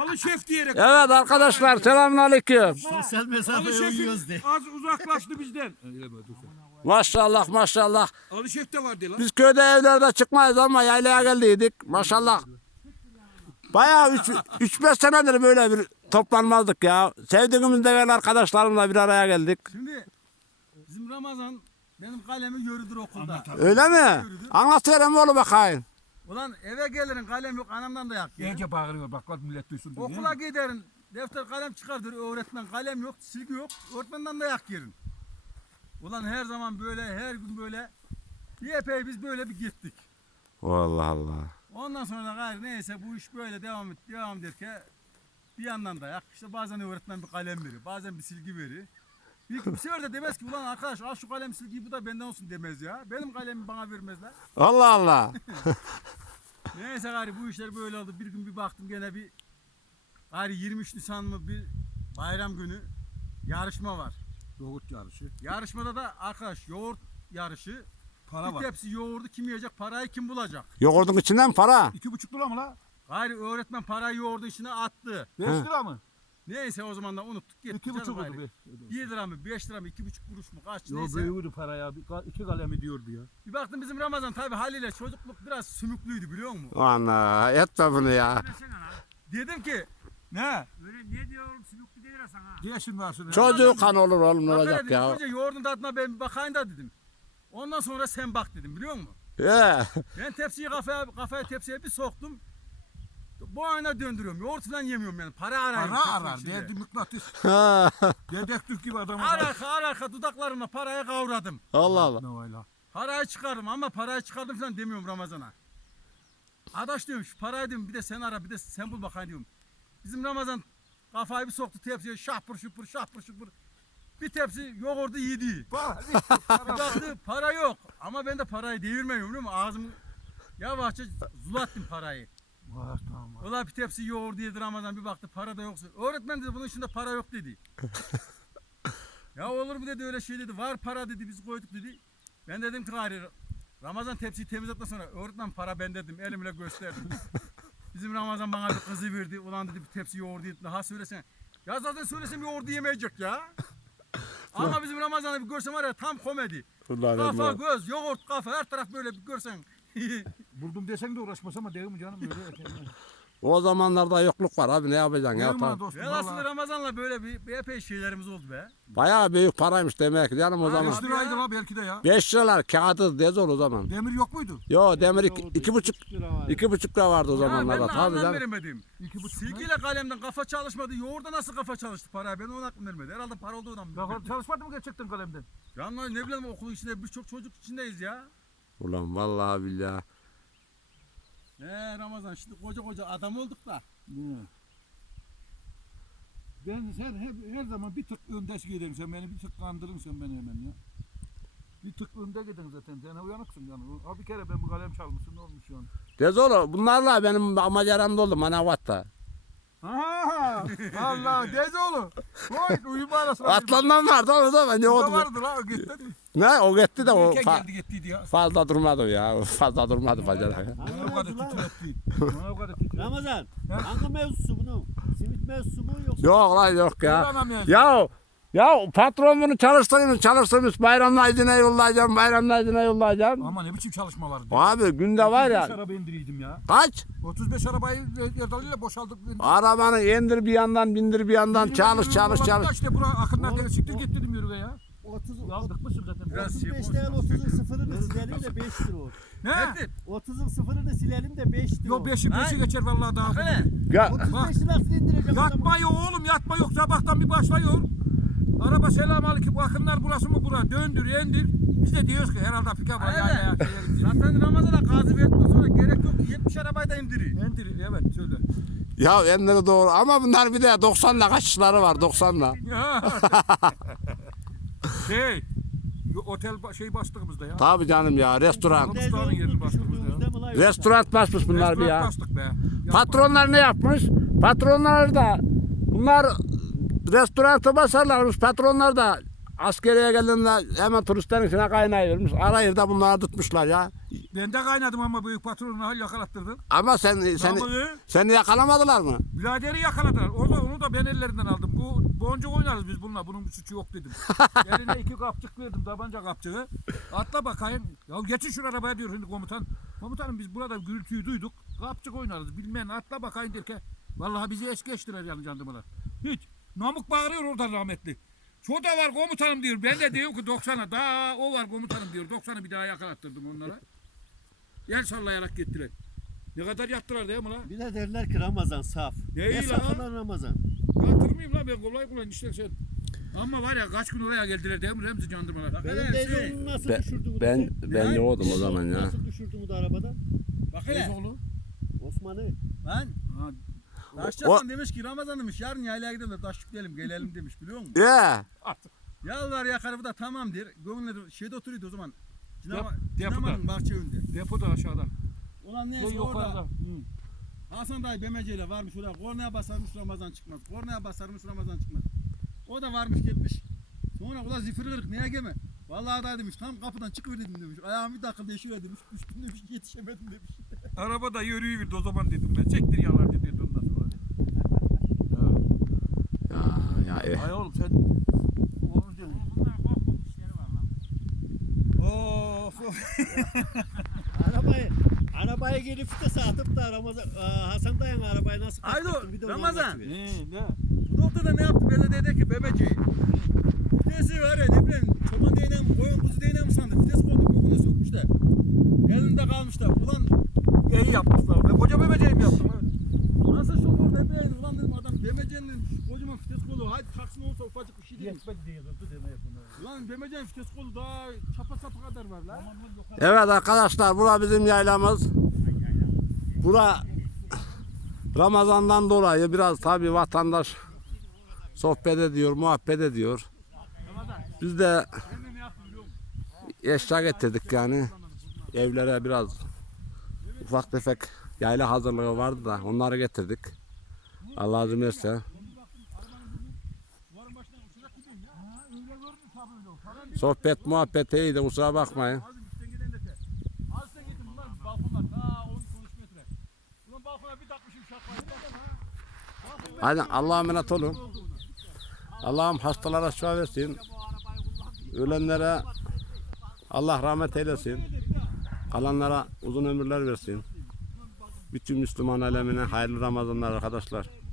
Ali Şef diyerek. Evet arkadaşlar selamünaleyküm. Sosyal mesafeye uyuyoruz de. az uzaklaştı bizden. Öyle mi? Dur sen. Maşallah maşallah. Ali Şef de vardı lan. Biz köyde evlerde çıkmayız ama yaylaya geldiydik. Maşallah. Bayağı 3-5 senedir böyle bir toplanmazdık ya. Sevdiğimiz değerli arkadaşlarımla bir araya geldik. Şimdi bizim Ramazan benim kalemi yürüdür okulda. Öyle mi? Anlatıyorum oğlum bakayım. Ulan eve gelirin kalem yok anamdan da yak yerim. Gence bağırıyor bak bak millet duysun diye. Okula giderin defter kalem çıkardır öğretmen kalem yok silgi yok öğretmenden de yak yerin. Ulan her zaman böyle her gün böyle bir epey biz böyle bir gittik. Allah Allah. Ondan sonra da gayrı neyse bu iş böyle devam et devam ederken bir yandan da yak işte bazen öğretmen bir kalem veriyor bazen bir silgi veriyor. Bir, bir sefer de demez ki ulan arkadaş al şu kalem silgiyi bu da benden olsun demez ya. Benim kalemimi bana vermezler. Allah Allah. Neyse gari bu işler böyle oldu. Bir gün bir baktım gene bir gari 23 Nisan mı bir bayram günü yarışma var. Yoğurt yarışı. Yarışmada da arkadaş yoğurt yarışı. Para bir var. tepsi yoğurdu kim yiyecek parayı kim bulacak? Yoğurdun içinden para. İki buçuk lira mı la? Gari öğretmen parayı yoğurdu içine attı. Beş lira mı? Neyse o zaman da unuttuk gittik. İki buçuk oldu. be. 1 lira mı 5 lira mı 2,5 kuruş mu kaç Yo neyse. büyüğüydü para ya. Bir ka- iki kalemi diyordu ya. Bir baktım bizim Ramazan tabi haliyle çocukluk biraz sümüklüydü biliyor musun? Ana etme bunu ya. Dedim ki ne? Öyle ne diyorum sümüklü değil sana. Diyesin varsın. Çocuk kan olur oğlum ne Bakar olacak dedim, ya. Önce yoğurdun tadına ben bir bakayım da dedim. Ondan sonra sen bak dedim biliyor musun? Ye. Ben tepsiyi kafaya, kafaya tepsiye bir soktum. Bu ayna döndürüyorum. Yoğurt falan yemiyorum yani. Para arıyorum. Para arar. içinde. Derdi mıknatıs. Ha, Dedektif gibi adam. Ara arka ara arka dudaklarımla parayı kavradım. Allah Allah. Ne var la? Parayı çıkardım ama parayı çıkardım falan demiyorum Ramazan'a. Adaş diyorum şu parayı diyorum bir de sen ara bir de sen bul bakayım diyorum. Bizim Ramazan kafayı bir soktu tepsiye şahpır şupur şahpır şupur. Bir tepsi yoğurdu yedi. Para. Bir baktı para yok. Ama ben de parayı devirmiyorum biliyor musun? Ağzımı yavaşça zulattım parayı. Var tamam var. Ola bir tepsi yoğurdu yedi Ramazan bir baktı para da yoksa. Öğretmen dedi bunun içinde para yok dedi. ya olur mu dedi öyle şey dedi. Var para dedi biz koyduk dedi. Ben dedim ki gari Ramazan tepsiyi temizledikten sonra öğretmen para ben dedim elimle gösterdim. Bizim Ramazan bana bir kızı verdi. Ulan dedi bir tepsi yoğurdu yedi. Daha söylesene. Ya zaten söylesem yoğurdu yemeyecek ya. Ama bizim Ramazan'ı bir görsen var ya tam komedi. Ulan Kafa, göz, yoğurt, kafa her taraf böyle bir görsen. Buldum desen de uğraşmaz ama değil mi canım öyle. O zamanlarda yokluk var abi ne yapacaksın ya? Tamam. dostum Velhasıl. Ramazan'la böyle bir, bir epey şeylerimiz oldu be. Bayağı büyük paraymış demek ki canım o zaman. Beş liraydı la belki de ya. 5 liralar kağıdı dez o zaman. Demir yok muydu? Yo demir iki, iki buçuk iki buçuk lira vardı o Ya ben zamanlarda de tabii anlam canım. veremedim. İki buçuk ne? Silgiyle kalemden kafa çalışmadı. Yoğurda nasıl kafa çalıştı para? Ben ona aklım vermedi. Herhalde para olduğundan mı? Ya çalışmadı mı gerçekten kalemden? Ya lan ne bileyim okulun içinde birçok çocuk içindeyiz ya. Ulan vallahi billahi. He Ramazan şimdi koca koca adam olduk da. Ben sen hep her zaman bir tık öndeş giderim sen beni bir tık kandırın sen beni hemen ya. Bir tık önde gidin zaten sen uyanıksın yani. Ha bir kere ben bu kalem çalmışım ne olmuş yani. Dez oğlum bunlarla benim maceramda oldu manavatta. Ha Allah dez oğlum. Vay uyuma arasına. Atlandan vardı o zaman ne Ne oldu? vardı la o gitti. Ne o gitti de o Ülke fa- geldi gittiydi ya. fazla durmadı o ya. Fazla durmadı bacana. Bana o kadar titretti. Bana o kadar titretti. Ramazan, hangi mevzusu bunun? Simit mevzusu mu yoksa? Yok lan yok ya. Yalanamıyorsun. Ya ya patron bunu çalıştırmış çalıştırmış bayramda izine yollayacağım bayramda izine yollayacağım. Ama ne biçim çalışmalar. Abi günde var 35 ya araba indiriydim ya. kaç? 35 arabayı yerdalıyla boşaldık. Arabanı indir bir yandan bindir bir yandan çalış çalış çalış. İşte bura akınlar deri siktir git dedim yürü be ya. 30, Ya bıkmışım zaten. Biraz şey 35 boş. değil 30'un sıfırını silelim de 5 lira olur. Ne? Ettin. 30'un sıfırını silelim de 5 lira Yo olur. beşi beşi Lan. geçer vallahi daha. Bakana. Ya 35 lirasını indirecek adamın. Yatma yok oğlum yatma yok sabahtan bir başlıyor. Araba selam aleyküm bu akınlar burası mı bura döndür yendir. Biz de diyoruz ki herhalde pika var bizi- Zaten Ramazan'a gazı verdikten sonra gerek yok ki 70 arabayı da indiriyor. Yendir evet söyle. ya enleri doğru ama bunlar bir de 90'la kaçışları var 90'la. Ya. şey otel şey bastığımızda ya. Tabii canım ya restoran. Dez Mustafa'nın yerini yoksa? Restoran basmış bunlar bir Restoran ya. bastık be. Ya Patronlar ne yapmış? Patronlar da bunlar restoranı basarlarmış. Patronlar da askeriye geldiğinde hemen turistlerin içine kaynayıvermiş. Arayır da bunları tutmuşlar ya. Ben de kaynadım ama büyük patronu hal yakalattırdım. Ama sen seni, Namığı seni yakalamadılar mı? biraderi yakaladılar. Orada onu da ben ellerinden aldım. Bu boncuk oynarız biz bununla. Bunun bir suçu yok dedim. Eline iki kapçık verdim. Tabanca kapçığı. Atla bakayım. Ya geçin şu arabaya diyor şimdi komutan. Komutanım biz burada gürültüyü duyduk. Kapçık oynarız. Bilmem atla bakayım derken. Vallahi bizi eş geçtiler yani jandarmalar. Hiç. Namık bağırıyor oradan rahmetli. Şu da var komutanım diyor. Ben de diyorum ki 90'a daha o var komutanım diyor. 90'ı bir daha yakalattırdım onlara. El sallayarak gittiler. Ne kadar yattılar değil mi lan? Bir de derler ki Ramazan saf. Ne Ne lan? sakınan Ramazan. Kaldırmayayım lan ben kolay kolay işte sen. Ama var ya kaç gün oraya geldiler değil mi Remzi? Benim Hele teyze şey, onu nasıl Ben, düşürdü bu ben, ben yoğdum o zaman ya. Nasıl düşürdü bu da arabadan? Bak hele. oğlu. Osman'ı. Lan Ha, Taşçasan demiş ki Ramazan demiş yarın yaylaya gidelim de taş yükleyelim gelelim demiş biliyor musun? Ya. Yalvar yakar bu da tamam der. Şeyde oturuyordu o zaman. Cinama, Dep- Cinamanın bahçe önünde. depoda aşağıda. Ulan Şey neyse yukarıda. orada Hı. Hasan dayı BMC varmış oraya. Kornaya basarmış Ramazan çıkmaz. Kornaya basarmış Ramazan çıkmaz. O da varmış gitmiş. Sonra ulan zifiri kırık neye geme? Vallahi da demiş tam kapıdan çıkıverdim demiş. Ayağım bir dakika değişiyor demiş. Düştüm demiş yetişemedim demiş. Arabada yürüyüverdi o zaman dedim ben. Çektir yalancı dedi ondan sonra. Ya, ya, eh. Ay oğlum sen onu diyorsun. Bunlar korkunç işleri var lan. Of of. Arabayı arabayı gelip vitese atıp da Ramazan Hasan dayın arabayı nasıl kaçırttın bir de onu Ramazan. anlatıver. Ne ne? Bu noktada ne yaptı? Ben de dedi ki BMC. Vitesi var ya ne bileyim çoban değneği mi koyun kuzu değneği mi sandı? Vites koydu kokuna sökmüşler. Elinde kalmışlar. Ulan İyi yapmışlar. Ben koca bebeceğim yaptım. Bileyim ulan dedim adam BMC'nin kocaman vites kolu. Hadi taksın olsa ufacık bir şey değil. Yetmedi diye kızdı deme yapın. Ulan BMC'nin vites kolu daha çapa sapı kadar var lan. Evet arkadaşlar bura bizim yaylamız. Bura Ramazan'dan dolayı biraz tabi vatandaş sohbet ediyor, muhabbet ediyor. Biz de eşya getirdik yani. Evlere biraz ufak tefek yayla hazırlığı vardı da onları getirdik. Allah izin verirse. Sohbet muhabbet kusura bakmayın. Giden de te. Az sen gittin bunlar balkon var. Ta 10-13 metre. Ulan balkona bir takmışım şapkayı. Hadi Allah'a emanet olun. Allah'ım hastalara şifa versin. Ölenlere Allah rahmet eylesin. Kalanlara uzun ömürler versin. Bütün Müslüman alemine hayırlı Ramazanlar arkadaşlar.